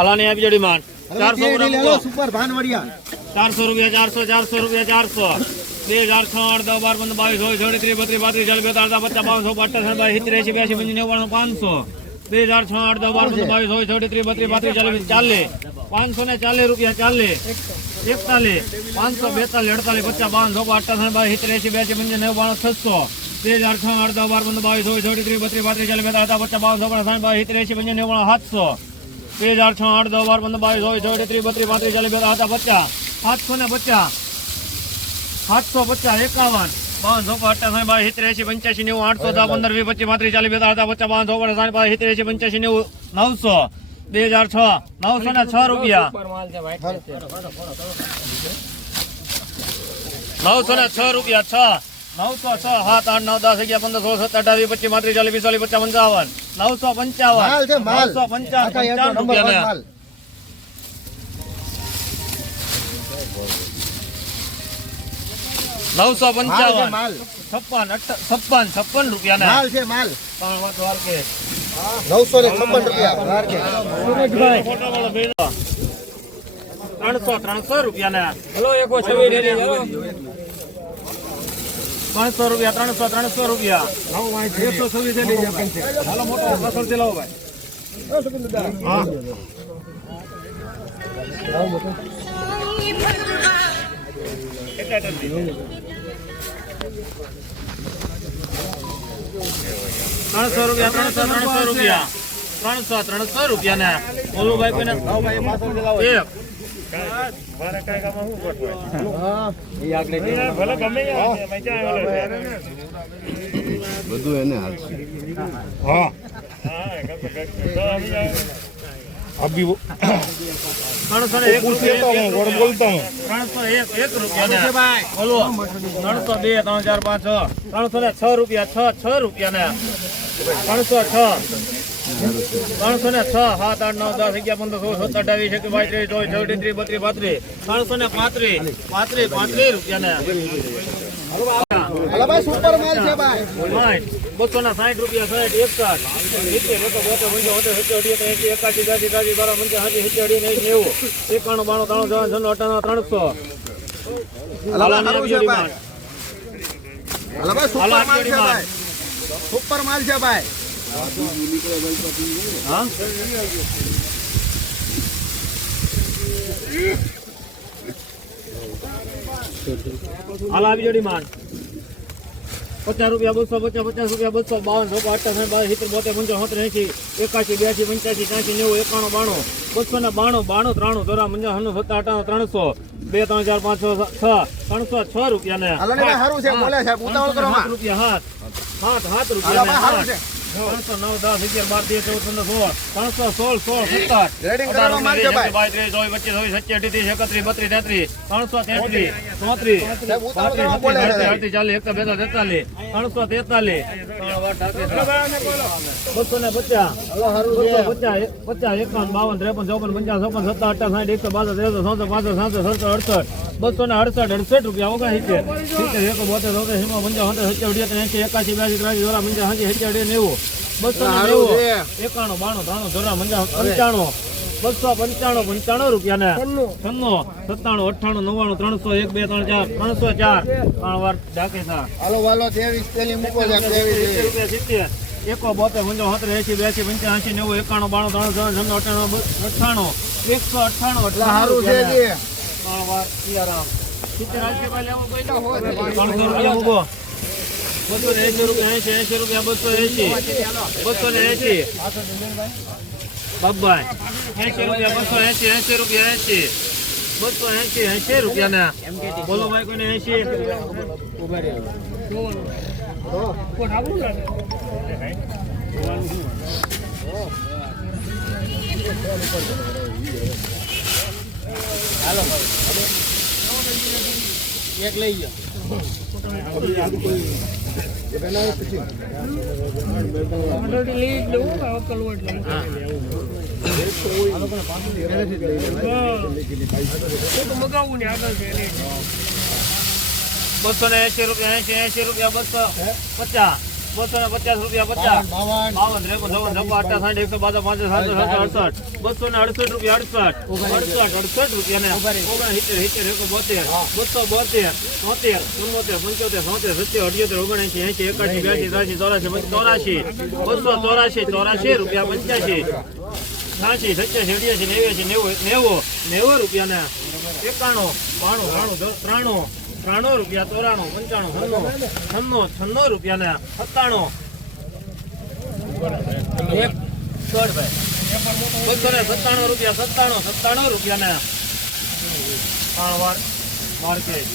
અલાની આપી જોડી માન ચારસો ગ્રામ સુપર ભાનવડિયા. ચારસો રૂપિયા ચારસો ચારસો રૂપિયા ચારસો. બે હજાર છ દસ બાર પંદર બાવીસ હોય છોડી ત્રીસ બત્રીસ પાંત્રીસ ચાલીસ બેતાળીસ પચાસ બાવીસો અઠ્ઠાસી બાવીસ એંશી બ્યાસી પંચી નેવું પાંચસો. બે હજાર છ દસ બાર પંદર બાવીસ હોય છોડી ત્રીસ બત્રીસ પાંત્રીસ ચાલીસ ચાલીસ. પાંચસો ને ચાલીસ રૂપિયા ચાલીસ. એકતાલીસ. પાંચસો બેતાલીસ અડતાલીસ પચાસ બાવન સો અઠ્ઠાસી બાવીસ એંશી બ્યાસી પંચી નેવું બાણું છસો. બે હજાર છ આઠ બાર પંદર બાવીસ હોય છોડી ત્રીસ બત્રીસ પાંત્રીસ ચાલીસ બેતાળીસ પચાસ બાવન સો સાઠ બાવીસ એંશી પંચી સાતસો. બે હજાર છ, આઠ, દસ, બાર, પંદર, બાવીસ, ચોવીસ ચોવીસ ત્રીસ બત્રીસ, પાંત્રીસ, ચાલીસ હતા પચાસ સાતસો ને પચાસ સાતસો પચાસ એકાવન. બાવન, સો અઠ્યાસી બાવીસ એંશી, પંચ્યાસી, નેવું, આઠસો, દસ, પંદર, વીસ, પચીસ, પાંત્રીસ, ચાલીસ હતા પચાસ બાવન, સો અઠ્ઠાસી બાવીસ, સિત્તેર, એંશી, પંચ્યાસી, નેવું, નવસો. બે હજાર છ નવસો ને છ રૂપિયા. નવસો ને છ રૂપિયા, છ. નવસો છ સાત આઠ નવ દસ અગિયાર પંદર સોળ સત્તર અઢાર પચીસ પાંત્રીસ ચાલીસ પિસ્તાલીસ પચાસ પંચાવન. નવસો પંચાવન. નવસો પંચાવન પંચાવન રૂપિયા માલ. નવસો પંચાવન. છપ્પન છપ્પન છપ્પન રૂપિયા ને માલ છે માલ. પણ વાત વાર કે. નવસો ને છપ્પન રૂપિયા. ત્રણસો ત્રણસો રૂપિયા ને હલો એક રેડી ત્રણસો રૂપિયા ત્રણસો ત્રણસો રૂપિયા. એકસો છવ્વીસ હાલો મોટો બસો ચલાવો ભાઈ. ત્રણસો રૂપિયા ત્રણસો ત્રણસો રૂપિયા. ત્રણસો ત્રણસો રૂપિયા ને ઓલું ભાઈ એક. બધું એને એક રૂપિયા. ત્રણસો એક રૂપિયા. ને બોલો ત્રણસો બે, ત્રણ ચાર, પાંચ ત્રણસો ને છ રૂપિયા, છ છ રૂપિયા ને ત્રણસો છ. ત્રણસો ને છ સાત આઠ નવ દસ અગિયાર પંદર સોળ સત્તર અઠાવીસ ચોવીસ છવ્વીસ ત્રીસ બત્રીસ પાંત્રીસ ત્રણસો ને પાંત્રીસ પાંત્રીસ પાંત્રીસ રૂપિયા સાઠ રૂપિયા સાઠ એકસઠ એકસો ત્યાસી ત્યાસી બાર પંચા હાજી સિત્તેર અઢી નેવું એકાણું બાણું ત્રાણું ત્રણ છન્નું અઠાણું ત્રણસો સુપર માલ છે ભાઈ. સુપર માલ છે ભાઈ હા હાલ આવી જોડી માન પચાસ રૂપિયા બસો પચાસ પચાસ રૂપિયા બસો બાવન સો અઠાસી બાવીસ સિત્તેર બોતેર પંચો સત્તર એસી એકાસી બ્યાસી પંચ્યાસી ત્યાસી નેવું એકાણું બાણું બસો ને બાણું બાણું ત્રાણું ચોરા મંજા હનું સત્તર અઠાણું ત્રણસો બે ત્રણ ચાર પાંચ છ છ ત્રણસો છ રૂપિયા ને હાલો ને ભાઈ સારું છે બોલે સાહેબ ઉતાવળ કરો સાતમાં રૂપિયા હાથ હાથ હાથ હાલો રૂપિયા ત્રણસો નવ દસ અગિયાર બાર તેર ચૌદ સોળ ત્રણસો સોળ સોળ સત્તર પચીસ ત્રણસો તેત્રીસ ચોત્રીસ. અડતીસ ચાલીસ એકસો બેસો તેતાલીસ તેતાલીસ બસો ને પચાસ પચાસ પચાસ એકાવન બાવન ત્રેપન ચોપન પંચાવન ચોપન સત્તર અઠાસ સાઠ એકસો બાસઠ ત્રેસો ચોસઠ પાંચસો સાતસો સડસઠ અડસઠ બસો ને અડસઠ અડસઠ રૂપિયા ઓગણ સિત્તેર. સિત્તેર એક બોતેર ચોતેર સીમા પંચાવન સત્તર સત્યાવીસ અઠ્યાવીસ એંશી એકાસી બ્યાસી ત્રાસી ચોરા પંચાવન સાંસી સત્યાવીસ નેવું. બસો નેવું. એકાણું બાણું ત્રાણું ચોરા પંચાવન પંચાણું. બસો પંચાણું પંચાણું રૂપિયા ને છન્નું. સત્તાણું અઠાણું નવ્વાણું ત્રણસો એક બે ત્રણ ચાર ત્રણસો ચાર. ત્રણ વાર ઢાકે હાલો વાલો ત્રેવીસ પેલી મૂકો સિત્તેર રૂપિયા સિત્તેર એકો બોતેર પંચો સત્તર એસી બ્યાસી પંચ્યાસી નેવું એકાણું બાણું ત્રણ છન્નું અઠ્ઠાણું બ- અઠ્ઠાણું. એકસો અઠ્ઠાણું એટલે ત્રણ વાર સિયારામ. સિત્તેર રૂપિયા લેવું કોઈ ના? ત્રણસો રૂપિયા મૂકો બસો ને એસી રૂપિયા એસી એસી રૂપિયા બસો એસી બસો એસી એસી રૂપિયા બસો બોલો ભાઈ કોઈને એસી એક લઈ જાઓ બસો ને એસી રૂપિયા એસી એસી રૂપિયા બસો પચાસ. બસો ને પચાસ રૂપિયા પચાસ. બાવન ત્રેપન ચોવન છપ્પન અઠ્ઠા સાઠ એકસો બાદ પાંચ સાતસો સાતસો અડસઠ. બસો ને અડસઠ રૂપિયા અડસઠ. અડસઠ અડસઠ રૂપિયા ને ઓગણસિત્તેર સિત્તેર એકસો બોતેર. બસો બોતેર તોતેર ચુમ્મોતેર પંચોતેર સોતેર સત્તર અઠ્યોતેર ઓગણએંસી એંસી એકાસી બ્યાસી ત્રાસી ચોરાસી ચોરાસી બસો ચોરાસી ચોરાસી રૂપિયા પંચ્યાસી. છ્યાસી સત્યાસી અઠ્યાસી નેવ્યાસી નેવું નેવું નેવું રૂપિયા ને એકાણું બાણું બાણું દસ ત્રાણું. ત્રાણું રૂપિયા, ચોરાણું, પંચાણું, છન્નું છન્નું છન્નું રૂપિયા ને સત્તાણું. સત્તાણું રૂપિયા, સત્તાણું સત્તાણું રૂપિયા ને ત્રણ વાર માર્કેટ.